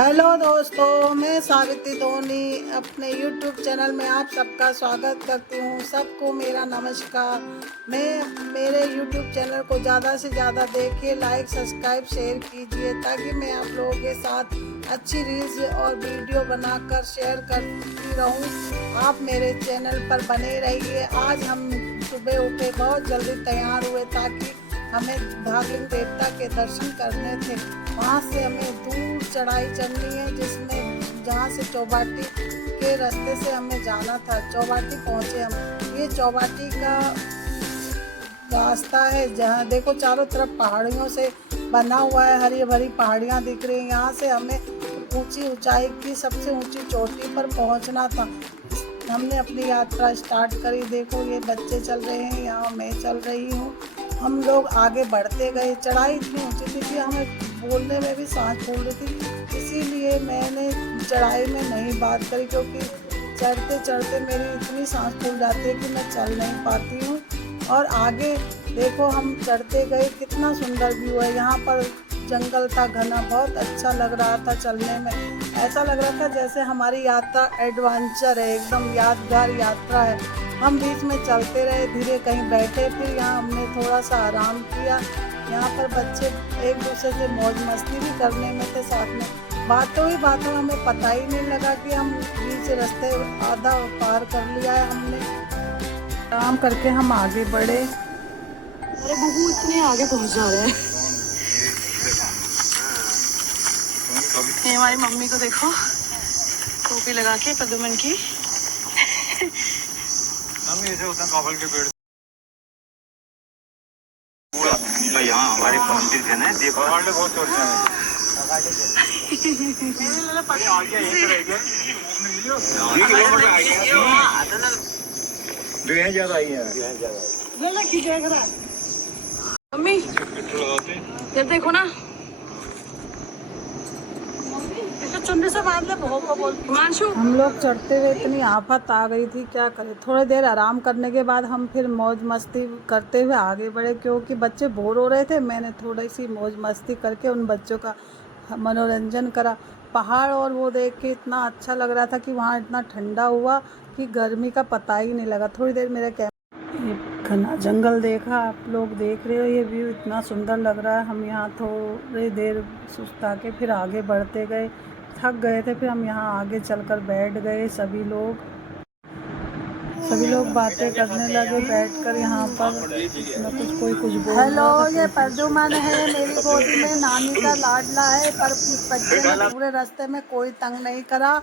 Hello दोस्तों, मैं सावित्री धोनी अपने YouTube चैनल में आप सबका स्वागत करती हूँ। सबको मेरा नमस्कार। मेरे YouTube चैनल को ज़्यादा से ज़्यादा देखिए, लाइक सब्सक्राइब शेयर कीजिए ताकि मैं आप लोगों के साथ अच्छी रील्स और वीडियो बनाकर शेयर करती रहूँ। आप मेरे चैनल पर बने रहिए। आज हम सुबह उठे, बहुत जल्दी तैयार हुए ताकि हमें धार्मिक देवता के दर्शन करने थे। वहाँ से हमें दूर चढ़ाई चढ़नी है, जिसमें जहाँ से चौबाटी के रास्ते से हमें जाना था। चौबाटी पहुँचे हम। ये चौबाटी का रास्ता है जहाँ देखो चारों तरफ पहाड़ियों से बना हुआ है, हरी भरी पहाड़ियाँ दिख रही हैं। यहाँ से हमें ऊंची ऊंचाई की सबसे ऊंची चोटी पर पहुँचना था। हमने अपनी यात्रा स्टार्ट करी। देखो ये बच्चे चल रहे हैं, यहाँ मैं चल रही हूँ। हम लोग आगे बढ़ते गए। चढ़ाई इतनी ऊंची थी कि हमें बोलने में भी सांस फूल रही थी, इसीलिए मैंने चढ़ाई में नहीं बात करी, क्योंकि चढ़ते चढ़ते मेरी इतनी सांस फूल जाती है कि मैं चल नहीं पाती हूँ। और आगे देखो हम चढ़ते गए, कितना सुंदर व्यू है। यहाँ पर जंगल था घना, बहुत अच्छा लग रहा था चलने में। ऐसा लग रहा था जैसे हमारी यात्रा एडवेंचर है, एकदम यादगार यात्रा है। हम बीच में चलते रहे, धीरे कहीं बैठे, फिर यहाँ हमने थोड़ा सा आराम किया। यहाँ पर बच्चे एक दूसरे से मौज मस्ती भी करने में थे साथ में। बातों ही बातों हमें पता ही नहीं लगा कि हम बीच रास्ते आधा पार कर लिया है हमने। आराम करके हम आगे बढ़े। अरे बहू इतने आगे पहुंच जा रहे हैं। ये हमारी मम्मी को देखो, टोपी लगा के प्रदुमन की। हम ऐसे होता है काफल के पेड़ यहाँ हमारे मंदिर थे ना, देखो बहुत चलते हैं। ज्यादा आई है मम्मी ये देखो ना, चुन्नी से बांध ले बहू को बोल। हिमांशु, हम लोग चढ़ते हुए इतनी आफत आ गई थी, क्या करें। थोड़ी देर आराम करने के बाद हम फिर मौज मस्ती करते हुए आगे बढ़े, क्योंकि बच्चे बोर हो रहे थे। मैंने थोड़ी सी मौज मस्ती करके उन बच्चों का मनोरंजन करा। पहाड़ और वो देख के इतना अच्छा लग रहा था कि वहाँ इतना ठंडा हुआ कि गर्मी का पता ही नहीं लगा। थोड़ी देर मेरे घना जंगल देखा, आप लोग देख रहे हो ये व्यू, इतना सुंदर लग रहा है। हम यहाँ थोड़ी देर सुस्ता के फिर आगे बढ़ते गए। थक गए थे, फिर हम यहाँ आगे चलकर बैठ गए। सभी लोग बातें करने लगे बैठकर यहाँ पर। न कुछ कोई कुछ बोल। हेलो, ये प्रदुमन है, मेरी गोदी में नानी का लाडला है। पर बच्चे ने पूरे रास्ते में कोई तंग नहीं करा,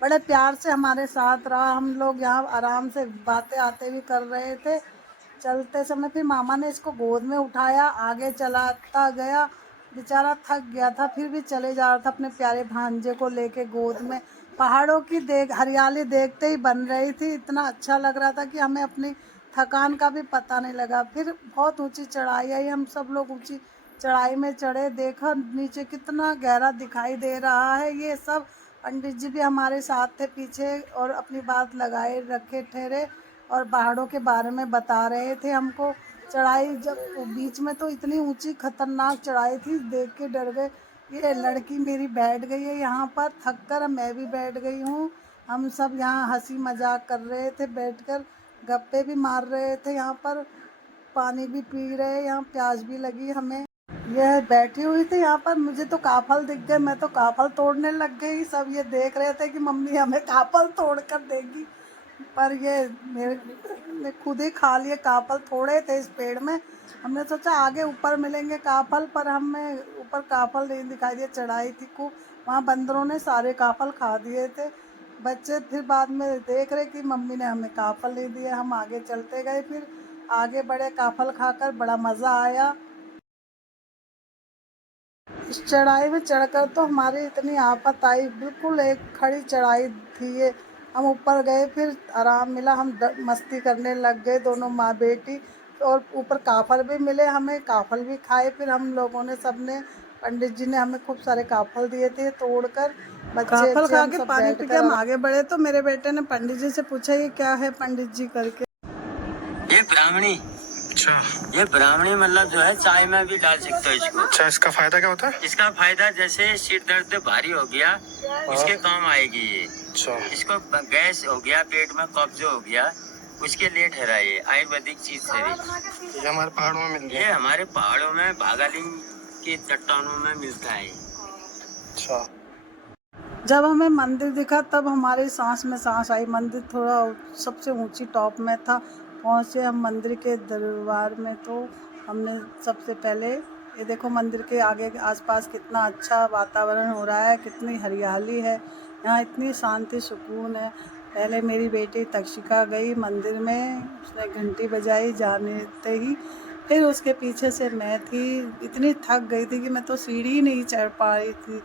बड़े प्यार से हमारे साथ रहा। हम लोग यहाँ आराम से बातें आते भी कर रहे थे। चलते समय फिर मामा ने इसको गोद में उठाया, आगे चलाता गया। बेचारा थक गया था, फिर भी चले जा रहा था अपने प्यारे भांजे को लेके गोद में। पहाड़ों की हरियाली देखते ही बन रही थी। इतना अच्छा लग रहा था कि हमें अपनी थकान का भी पता नहीं लगा। फिर बहुत ऊंची चढ़ाई आई, हम सब लोग ऊंची चढ़ाई में चढ़े। देखा नीचे कितना गहरा दिखाई दे रहा है। ये सब पंडित जी भी हमारे साथ थे पीछे, और अपनी बात लगाए रखे ठहरे और पहाड़ों के बारे में बता रहे थे हमको। चढ़ाई जब बीच में तो इतनी ऊंची खतरनाक चढ़ाई थी, देख के डर गए। ये लड़की मेरी बैठ गई है यहाँ पर, थक कर मैं भी बैठ गई हूँ। हम सब यहाँ हंसी मजाक कर रहे थे, बैठकर गप्पे भी मार रहे थे। यहाँ पर पानी भी पी रहे, यहाँ प्यास भी लगी हमें। यह बैठी हुई थी यहाँ पर, मुझे तो काफल दिख गए, मैं तो काफल तोड़ने लग गई। सब ये देख रहे थे कि मम्मी हमें काफल तोड़ कर देगी, पर ये मैं खुद ही खा लिए। काफल थोड़े थे इस पेड़ में, हमने सोचा आगे ऊपर मिलेंगे काफल, पर हमें ऊपर काफल नहीं दिखाई दिए। चढ़ाई थी खूब, वहाँ बंदरों ने सारे काफल खा दिए थे। बच्चे फिर बाद में देख रहे कि मम्मी ने हमें काफल नहीं दिए। हम आगे चलते गए, फिर आगे बढ़े, काफल खाकर बड़ा मज़ा आया। इस चढ़ाई में चढ़कर तो हमारी इतनी आफत आई, बिल्कुल एक खड़ी चढ़ाई थी ये। हम ऊपर गए, फिर आराम मिला, हम मस्ती करने लग गए दोनों माँ बेटी। और ऊपर काफल भी मिले हमें, काफल भी खाए। फिर हम लोगों ने सबने, पंडित जी ने हमें खूब सारे काफल दिए थे तोड़कर। काफल खा के पानी पी के हम आगे बढ़े, तो मेरे बेटे ने पंडित जी से पूछा ये क्या है पंडित जी करके। ये ब्राह्मणी अच्छा ये ब्राह्मणी मतलब जो है चाय में भी डाल सकते हो इसको। अच्छा, इसका फायदा क्या होता है? इसका फायदा जैसे सिर दर्द भारी हो गया उसके काम आएगी ये। अच्छा इसको गैस हो गया, पेट में कब्ज हो गया, उसके लिए ठहरा ये आयुर्वेदिक चीज है। ये हमारे पहाड़ों में मिलती ये है। हमारे पहाड़ों में बागालिंग की चट्टानों में मिलता है। अच्छा जब हमें मंदिर दिखा तब हमारी सांस में सांस आई। मंदिर थोड़ा सबसे ऊंची टॉप में था। पहुंचे हम मंदिर के दरबार में तो हमने सबसे पहले ये देखो मंदिर के आगे आसपास कितना अच्छा वातावरण हो रहा है, कितनी हरियाली है यहाँ, इतनी शांति सुकून है। पहले मेरी बेटी तक्षिका गई मंदिर में, उसने घंटी बजाई जाने ही। फिर उसके पीछे से मैं थी, इतनी थक गई थी कि मैं तो सीढ़ी नहीं चढ़ पा रही थी।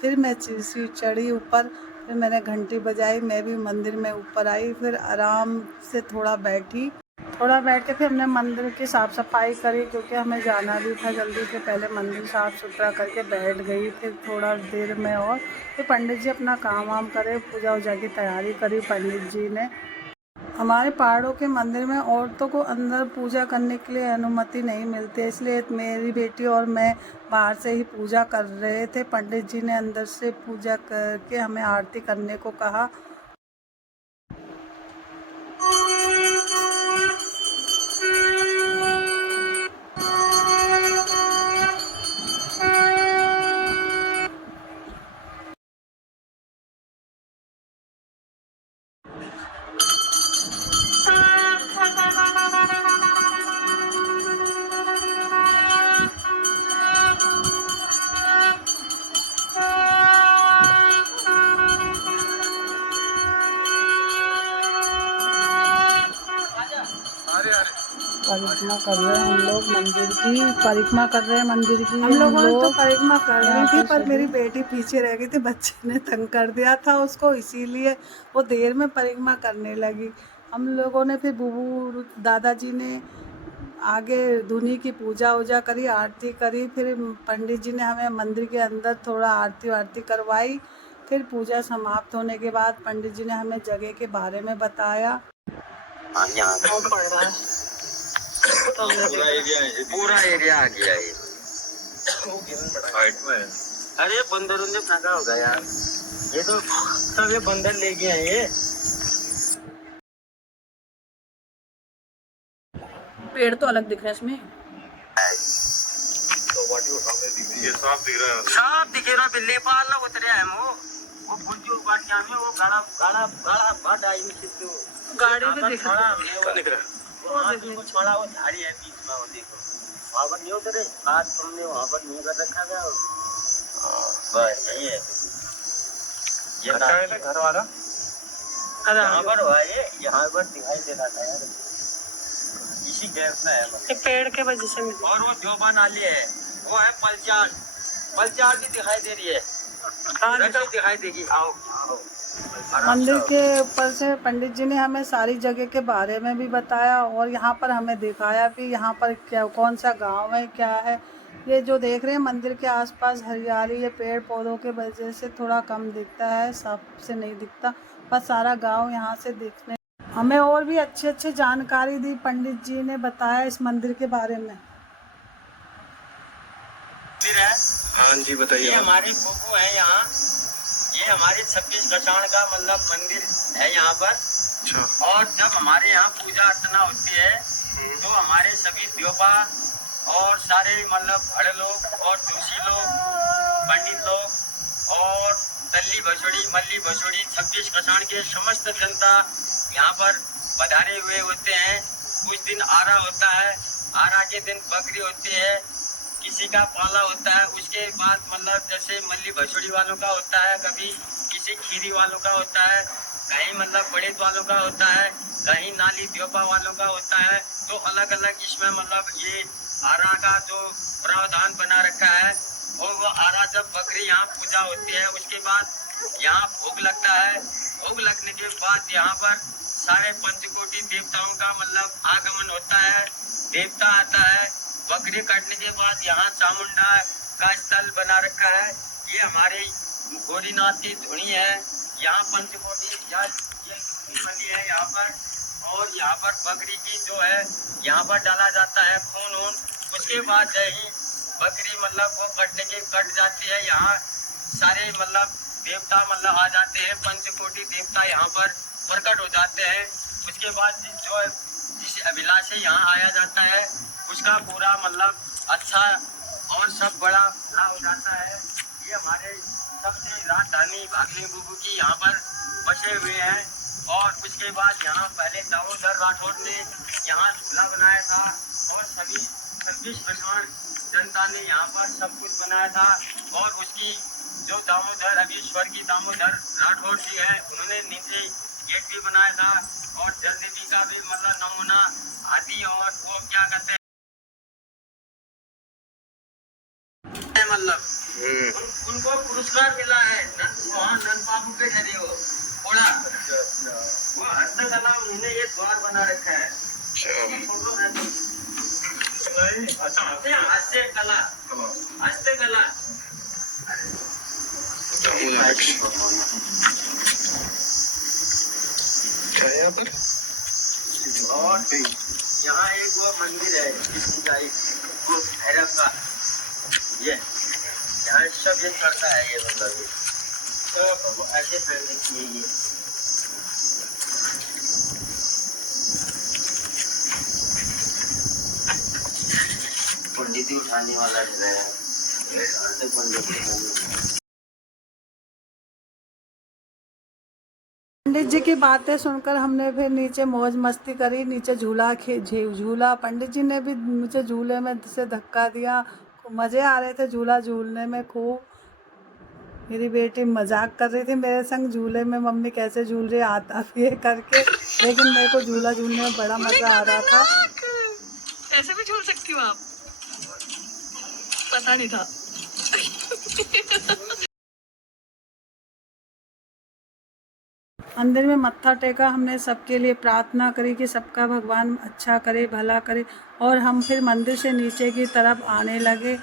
फिर मैं चढ़ी ऊपर, फिर मैंने घंटी बजाई, मैं भी मंदिर में ऊपर आई। फिर आराम से थोड़ा बैठ के फिर हमने मंदिर की साफ़ सफाई करी क्योंकि हमें जाना भी था जल्दी से। पहले मंदिर साफ़ सुथरा करके बैठ गई। फिर थोड़ा देर में और फिर पंडित जी अपना काम वाम करे, पूजा वूजा की तैयारी करी पंडित जी ने। हमारे पहाड़ों के मंदिर में औरतों को अंदर पूजा करने के लिए अनुमति नहीं मिलती है, इसलिए मेरी बेटी और मैं बाहर से ही पूजा कर रहे थे। पंडित जी ने अंदर से पूजा करके हमें आरती करने को कहा। परिक्रमा कर रहे हैं हम लोग मंदिर की, परिक्रमा कर रहे हैं मंदिर की। हम लोगों ने तो परिक्रमा कर ली थी पर मेरी बेटी पीछे रह गई थी, बच्चे ने तंग कर दिया था उसको, इसीलिए वो देर में परिक्रमा करने लगी। हम लोगों ने फिर बुबू दादाजी ने आगे धुनी की पूजा वूजा करी, आरती करी। फिर पंडित जी ने हमें मंदिर के अंदर थोड़ा आरती वारती करवाई। फिर पूजा समाप्त होने के बाद पंडित जी ने हमें जगह के बारे में बताया। पूरा एरिया आ गया ये। अरे बंदरों ने फेंका होगा यार, ये तो सब ये बंदर ले गए हैं ये। पेड़ तो अलग दिख रहा है इसमें। ये साफ दिख रहा है। साफ दिखे रहा, बिल्ली पाल उतरे हैं वो भुंजू बाट क्या में वो गाड़ा गाड़ा गाड़ा बाट आई में सिद्धू गाड़ी भी दिख रहा है। दिख रहा है। वहाँ देखो छोड़ा वो झाड़ी है बीच में, वो देखो वहाँ पर नहीं उतरे, आज तुमने वहाँ पर नहीं कर रखा था। बस यही है ये घर वाला यहाँ पर हुआ, ये यहाँ पर दिखाई दे रहा था यार, इसी गैप में है ये पेड़ के वजह से मिली। और वो जोबा नाली है, वो है पलचार भी दिखाई दे रही है, दिखाई देगी। आओ मंदिर के ऊपर से पंडित जी ने हमें सारी जगह के बारे में भी बताया और यहाँ पर हमें दिखाया भी यहाँ पर क्या कौन सा गांव है क्या है। ये जो देख रहे हैं मंदिर के आसपास हरियाली, ये पेड़ पौधों के वजह से थोड़ा कम दिखता है, साफ से नहीं दिखता, पर सारा गांव यहाँ से देखने। हमें और भी अच्छी जानकारी दी पंडित जी ने, बताया इस मंदिर के बारे में। हाँ जी बताइए। ये हमारी बुबू है यहाँ, ये हमारे 26 गसाण का मतलब मंदिर है यहाँ पर। अच्छा। और जब हमारे यहाँ पूजा अर्चना होती है तो हमारे सभी द्योपा और सारे मतलब बड़े लोग और जोशी लोग, पंडित लोग और तल्ली भसोड़ी मल्ली भसोड़ी 26 गसाण के समस्त जनता यहाँ पर पधारे हुए होते हैं। कुछ दिन आरा होता है, आरा के दिन बकरी होती है, किसी का पाला होता है, उसके बाद मतलब जैसे मल्ली भसोड़ी वालों का होता है, कभी किसी खीरी वालों का होता है, कहीं मतलब बड़े वालों का होता है, कहीं नाली द्योपा वालों का होता है। तो अलग अलग इसमें मतलब ये आरा का जो प्रावधान बना रखा है। और वो आरा जब बकरी यहाँ पूजा होती है उसके बाद यहाँ भोग लगता है, भोग लगने के बाद यहाँ पर सारे पंचकोटि देवताओं का मतलब आगमन होता है, देवता आता है। बकरी काटने के बाद यहाँ चामुंडा का स्थल बना रखा है, ये हमारे गौरीनाथ की धुनी है। यहाँ पंचकोटि ये बनी है यहाँ पर, और यहाँ पर बकरी की जो है यहाँ पर डाला जाता है खून वून। उसके बाद ही बकरी मतलब वो कट जाती है। यहाँ सारे मतलब देवता मतलब आ जाते हैं, पंचकोटि देवता यहाँ पर प्रकट हो जाते हैं। उसके बाद जिस अभिलाषी यहाँ आया जाता है उसका पूरा मतलब अच्छा और सब बड़ा भला हो जाता है। ये हमारे सबसे राजधानी भागली बुबू की यहाँ पर बसे हुए हैं। और उसके बाद यहाँ पहले दामोदर राठौर ने यहाँ झूला बनाया था और सभी 26% जनता ने यहाँ पर सब कुछ बनाया था। और उसकी जो दामोदर अभी स्वर्गीय दामोदर राठौर जी है उन्होंने नीचे गेट भी बनाया था और जल देवी का भी मतलब नमूना हाथी और वो क्या कहते हैं मतलब उनको पुरस्कार मिला है। वहाँ नन बाबू के जरिए वो थोड़ा वो हस्तकला उन्होंने ये द्वार बना रखा है। हस्तकला यहाँ पर और यहाँ एक वो मंदिर है वो भैरव का। ये यहाँ सब ये करता है। ये मतलब तो ऐसे पहनने की ये पंडित उठाने वाला है। पंडित जी की बातें सुनकर हमने फिर नीचे मौज मस्ती करी, नीचे झूला। पंडित जी ने भी मुझे झूले में से धक्का दिया। मज़े आ रहे थे झूला झूलने में खूब। मेरी बेटी मजाक कर रही थी मेरे संग झूले में, मम्मी कैसे झूल रही आता भी है करके, लेकिन मेरे को झूला झूलने में बड़ा मज़ा आ रहा था। ऐसे भी झूल सकती हो आप? पता नहीं था। मंदिर में मत्था टेका हमने, सबके लिए प्रार्थना करी कि सबका भगवान अच्छा करे, भला करे। और हम फिर मंदिर से नीचे की तरफ आने लगे।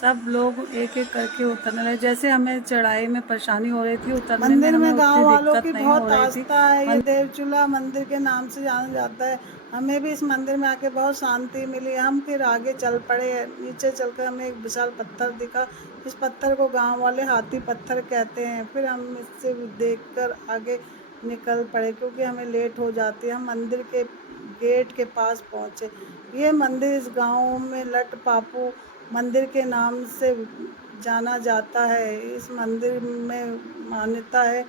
सब लोग एक एक करके उतरने लगे। जैसे हमें चढ़ाई में परेशानी हो रही थी, उतरने मंदिर में गांव वालों की बहुत आस्था है। ये देवचूल्हा मंदिर के नाम से जाना जाता है। हमें भी इस मंदिर में आके बहुत शांति मिली। हम फिर आगे चल पड़े। नीचे चलकर हमें एक विशाल पत्थर दिखा। इस पत्थर को गांव वाले हाथी पत्थर कहते हैं। फिर हम इससे देखकर आगे निकल पड़े क्योंकि हमें लेट हो जाती है। हम मंदिर के गेट के पास पहुँचे। ये मंदिर इस गांव में लट पापू मंदिर के नाम से जाना जाता है। इस मंदिर में मान्यता है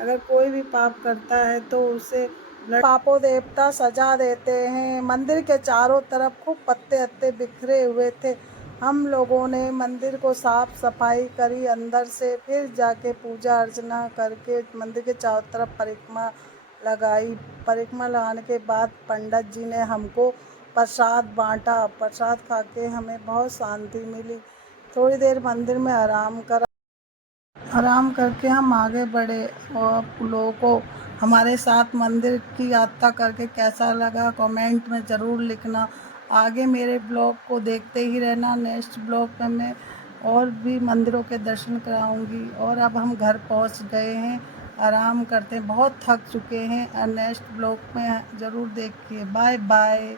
अगर कोई भी पाप करता है तो उसे पापो देवता सजा देते हैं। मंदिर के चारों तरफ खूब पत्ते अत्ते बिखरे हुए थे। हम लोगों ने मंदिर को साफ सफाई करी अंदर से, फिर जाके पूजा अर्चना करके मंदिर के चारों तरफ परिक्रमा लगाई। परिक्रमा लगाने के बाद पंडित जी ने हमको प्रसाद बांटा। प्रसाद खा के हमें बहुत शांति मिली। थोड़ी देर मंदिर में आराम करके हम आगे बढ़े। और आप लोगों को हमारे साथ मंदिर की यात्रा करके कैसा लगा कमेंट में ज़रूर लिखना। आगे मेरे ब्लॉग को देखते ही रहना। नेक्स्ट ब्लॉग में मैं और भी मंदिरों के दर्शन कराऊंगी। और अब हम घर पहुंच गए हैं, आराम करते हैं, बहुत थक चुके हैं। नेक्स्ट ब्लॉग में ज़रूर देखिए। Bye bye.